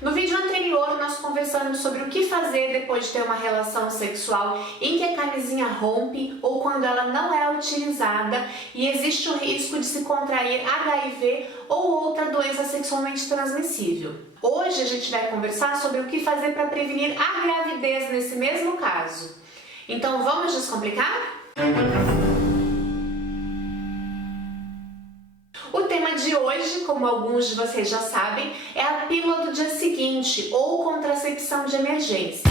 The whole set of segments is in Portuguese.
No vídeo anterior, nós conversamos sobre o que fazer depois de ter uma relação sexual em que a camisinha rompe ou quando ela não é utilizada e existe o risco de se contrair HIV ou outra doença sexualmente transmissível. Hoje a gente vai conversar sobre o que fazer para prevenir a gravidez nesse mesmo caso. Então vamos descomplicar? O tema de hoje, como alguns de vocês já sabem, é a pílula do dia seguinte ou contracepção de emergência.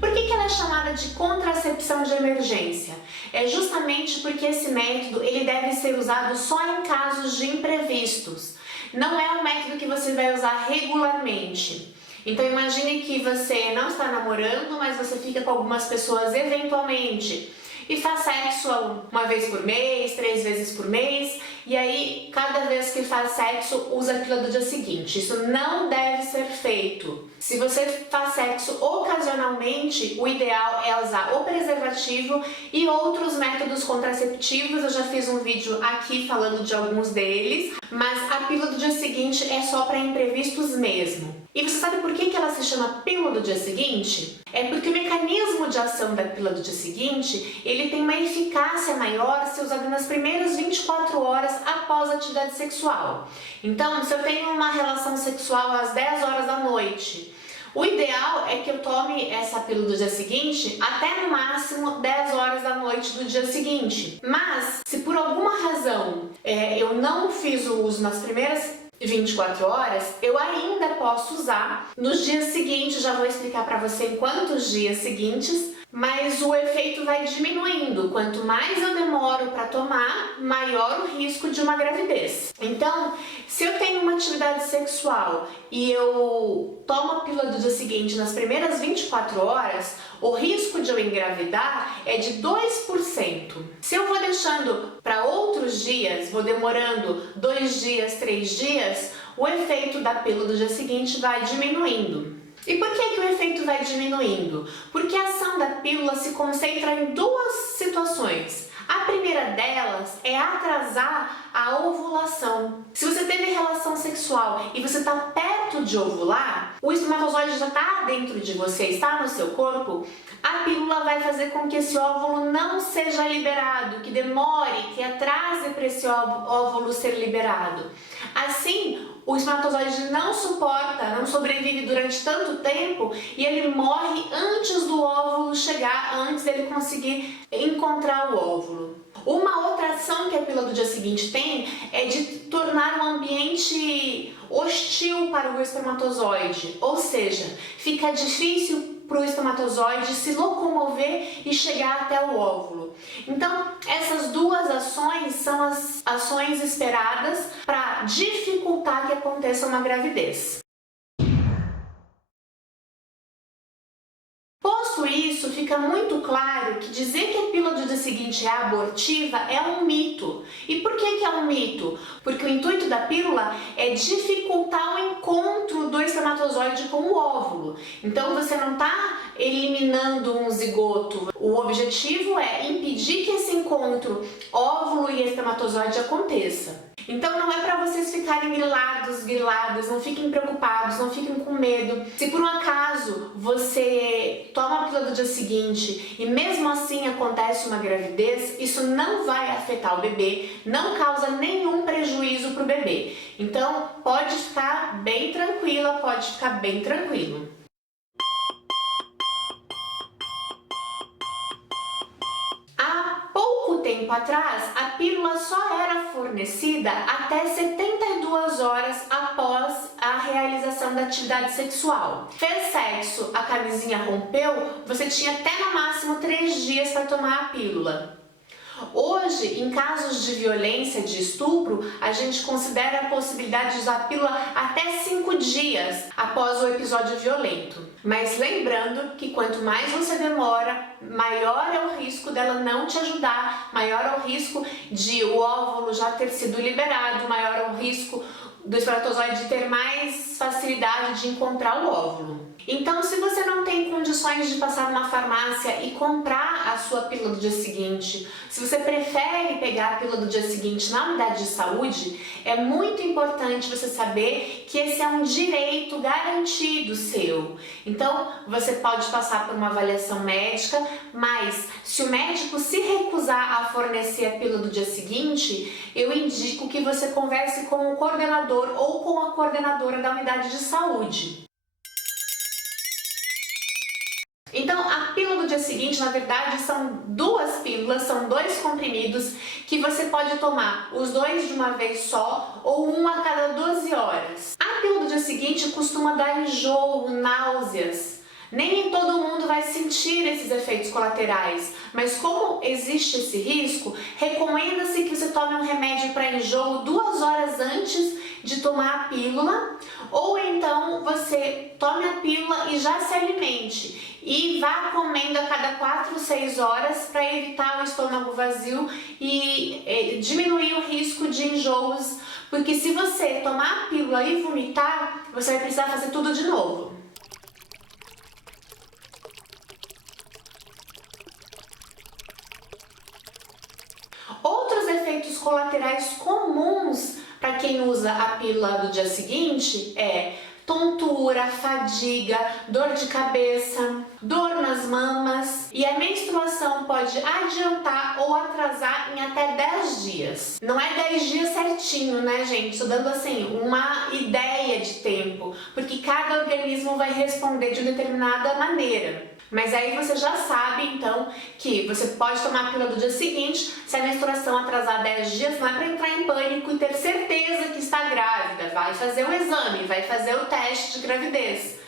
Por que ela é chamada de contracepção de emergência? É justamente porque esse método ele deve ser usado só em casos de imprevistos. Não é um método que você vai usar regularmente. Então imagine que você não está namorando, mas você fica com algumas pessoas eventualmente e faz sexo uma vez por mês, 3 vezes por mês, e aí cada vez que faz sexo usa a pílula do dia seguinte. Isso não deve ser feito. Se você faz sexo ocasionalmente, o ideal é usar o preservativo e outros métodos contraceptivos. Eu já fiz um vídeo aqui falando de alguns deles, mas a pílula do dia seguinte é só para imprevistos mesmo. E você sabe por que ela se chama pílula do dia seguinte? É porque o mecanismo de ação da pílula do dia seguinte, ele tem uma eficácia maior se usado nas primeiras 24 horas após a atividade sexual. Então, se eu tenho uma relação sexual às 10 horas da noite, o ideal é que eu tome essa pílula do dia seguinte até no máximo 10 horas da noite do dia seguinte. Mas, se por alguma razão eu não fiz o uso nas primeiras 24 horas, eu ainda posso usar nos dias seguintes. Já vou explicar para você em quantos dias seguintes, mas o efeito vai diminuindo. Quanto mais eu demoro para tomar, maior o risco de uma gravidez. Então, se eu tenho uma atividade sexual e eu tomo a pílula do dia seguinte nas primeiras 24 horas, o risco de eu engravidar é de 2%. Se eu vou deixando para outros dias, vou demorando 2 dias, 3 dias, o efeito da pílula do dia seguinte vai diminuindo. E por que o efeito vai diminuindo? Porque a ação da pílula se concentra em 2 situações. A primeira delas é atrasar a ovulação. Se você teve relação sexual e você está perto de ovular, o espermatozoide já está dentro de você, está no seu corpo, a pílula vai fazer com que esse óvulo não seja liberado, que demore, que atrase para esse óvulo ser liberado. Assim, o espermatozoide não suporta, não sobrevive durante tanto tempo e ele morre antes do óvulo chegar, antes dele conseguir encontrar o óvulo. Uma outra ação que a pílula do dia seguinte tem é de tornar o ambiente hostil para o espermatozoide, ou seja, fica difícil para o espermatozoide se locomover e chegar até o óvulo. Então, essas 2 ações são as ações esperadas para dificultar que aconteça uma gravidez. Posto isso, fica muito claro que dizer que a pílula do dia seguinte é abortiva é um mito. E por que é um mito? Porque o intuito da pílula é dificultar o encontro do espermatozoide com o óvulo. Então você não está eliminando um zigoto. O objetivo é impedir que esse encontro óvulo e espermatozoide aconteça. Então não é para vocês ficarem griladas, não fiquem preocupados, não fiquem com medo. Se por um acaso você toma a pílula do dia seguinte e mesmo assim acontece uma gravidez, isso não vai afetar o bebê, não causa nenhum prejuízo para o bebê. Então pode ficar bem tranquila, pode ficar bem tranquilo. Tempo atrás, a pílula só era fornecida até 72 horas após a realização da atividade sexual. Fez sexo, a camisinha rompeu, você tinha até no máximo 3 dias para tomar a pílula. Hoje, em casos de violência, de estupro, a gente considera a possibilidade de usar a pílula até 5 dias após o episódio violento. Mas lembrando que quanto mais você demora, maior é o risco dela não te ajudar, maior é o risco de o óvulo já ter sido liberado, maior é o risco do espermatozoide ter mais facilidade de encontrar o óvulo. Então, se você não tem condições de passar numa farmácia e comprar a sua pílula do dia seguinte, se você prefere pegar a pílula do dia seguinte na unidade de saúde, é muito importante você saber que esse é um direito garantido seu. Então, você pode passar por uma avaliação médica, mas se o médico se recusar a fornecer a pílula do dia seguinte, eu indico que você converse com o coordenador ou com a coordenadora da unidade de saúde. Então, a pílula do dia seguinte, na verdade, são duas pílulas, são 2 comprimidos que você pode tomar os 2 de uma vez só ou um a cada 12 horas. A pílula do dia seguinte costuma dar enjoo, náuseas. Nem todo mundo vai sentir esses efeitos colaterais, mas como existe esse risco, recomenda-se que você tome um remédio para enjoo 2 horas antes de tomar a pílula, ou então você tome a pílula e já se alimente e vá comendo a cada 4 ou 6 horas para evitar o estômago vazio e diminuir o risco de enjoos, porque se você tomar a pílula e vomitar, você vai precisar fazer tudo de novo. Outros efeitos colaterais comuns para quem usa a pílula do dia seguinte é tontura, fadiga, dor de cabeça, dor nas mamas, e a menstruação pode adiantar ou atrasar em até 10 dias. Não é 10 dias certinho, né, gente? Estou dando assim uma ideia de tempo, porque cada organismo vai responder de determinada maneira. Mas aí você já sabe, então, que você pode tomar a pílula do dia seguinte. Se a menstruação atrasar 10 dias, não é para entrar em pânico e ter certeza que está grávida. Vai fazer o exame, vai fazer o teste de gravidez.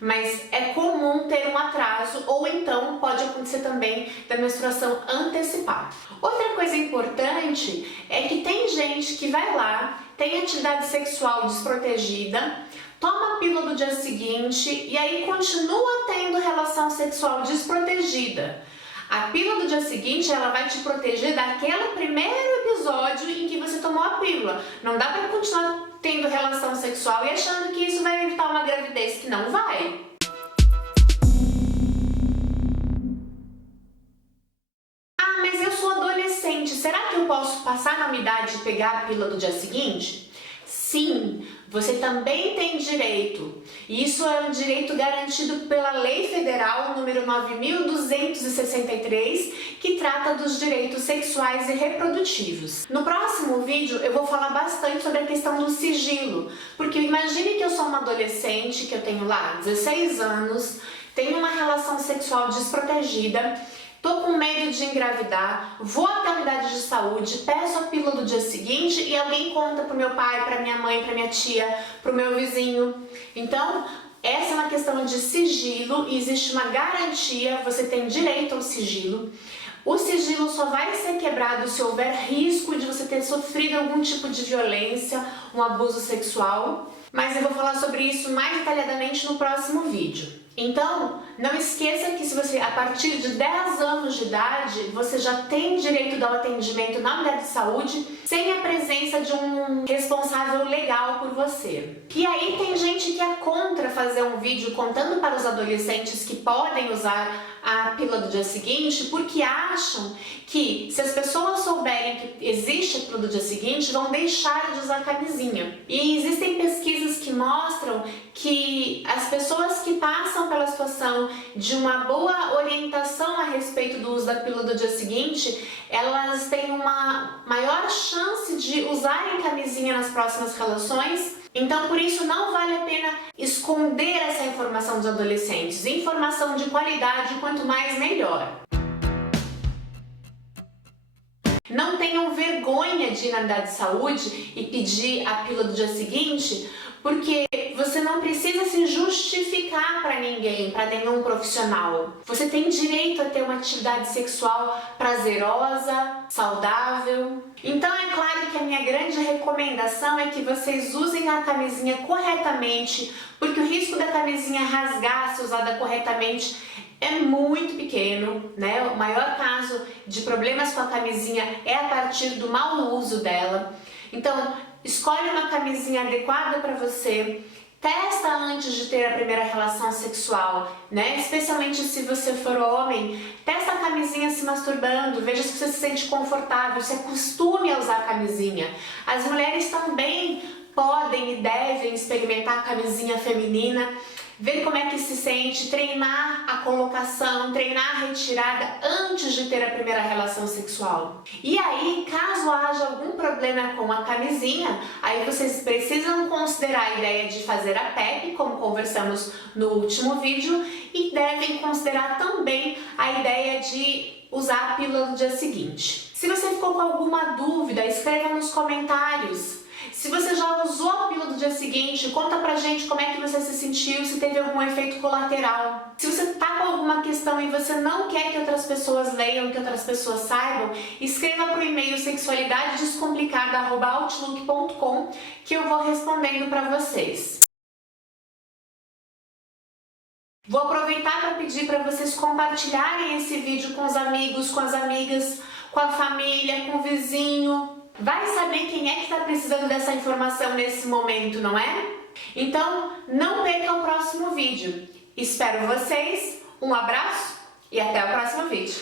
Mas é comum ter um atraso, ou então pode acontecer também da menstruação antecipar. Outra coisa importante é que tem gente que vai lá, tem atividade sexual desprotegida, toma a pílula do dia seguinte e aí continua tendo relação sexual desprotegida. A pílula do dia seguinte, ela vai te proteger daquele primeiro episódio em que você tomou a pílula. Não dá para continuar tendo relação sexual e achando que isso vai evitar uma gravidez, que não vai. Ah, mas eu sou adolescente, será que eu posso passar na minha idade e pegar a pílula do dia seguinte? Sim, você também tem direito. Isso é um direito garantido pela Lei Federal número 9.263, que trata dos direitos sexuais e reprodutivos. No próximo vídeo eu vou falar bastante sobre a questão do sigilo, porque imagine que eu sou uma adolescente, que eu tenho lá 16 anos, tenho uma relação sexual desprotegida, tô com medo de engravidar, vou até a unidade de saúde, peço a pílula do dia seguinte e alguém conta pro meu pai, pra minha mãe, pra minha tia, pro meu vizinho. Então, essa é uma questão de sigilo e existe uma garantia, você tem direito ao sigilo. O sigilo só vai ser quebrado se houver risco de você ter sofrido algum tipo de violência, um abuso sexual, mas eu vou falar sobre isso mais detalhadamente no próximo vídeo. Então, não esqueça que se você, a partir de 10 anos de idade, você já tem direito ao atendimento na unidade de saúde sem a presença de um responsável legal por você. E aí tem gente que é contra fazer um vídeo contando para os adolescentes que podem usar a pílula do dia seguinte, porque acham que se as pessoas souberem que existe a pílula do dia seguinte, vão deixar de usar camisinha. E existem pesquisas que mostram que as pessoas que passam pela situação de uma boa orientação a respeito do uso da pílula do dia seguinte, elas têm uma maior chance de usarem camisinha nas próximas relações. Então, por isso, não vale a pena esconder essa informação dos adolescentes. Informação de qualidade, quanto mais, melhor. Não tenham vergonha de ir na unidade de saúde e pedir a pílula do dia seguinte, porque você não precisa se justificar para ninguém, para nenhum profissional. Você tem direito a ter uma atividade sexual prazerosa, saudável. Então é claro que a minha grande recomendação é que vocês usem a camisinha corretamente, porque o risco da camisinha rasgar se usada corretamente é muito pequeno, né? O maior caso de problemas com a camisinha é a partir do mau uso dela. Então, escolhe uma camisinha adequada para você, Testa antes de ter a primeira relação sexual, né? Especialmente se você for homem, testa a camisinha se masturbando, veja se você se sente confortável, se acostume a usar a camisinha. As mulheres também podem e devem experimentar a camisinha feminina, ver como é que se sente, treinar a colocação, treinar a retirada antes de ter a primeira relação sexual. E aí, caso haja algum problema com a camisinha, aí vocês precisam considerar a ideia de fazer a PEP, como conversamos no último vídeo, e devem considerar também a ideia de usar a pílula no dia seguinte. Se você ficou com alguma dúvida, escreva nos comentários. Se você já usou a pílula do dia seguinte, conta pra gente como é que você se sentiu, se teve algum efeito colateral. Se você tá com alguma questão e você não quer que outras pessoas leiam, que outras pessoas saibam, escreva pro e-mail sexualidadedescomplicada@outlook.com que eu vou respondendo pra vocês. Vou aproveitar para pedir para vocês compartilharem esse vídeo com os amigos, com as amigas, com a família, com o vizinho. Vai saber quem é que está precisando dessa informação nesse momento, não é? Então, não perca o próximo vídeo. Espero vocês, um abraço e até o próximo vídeo.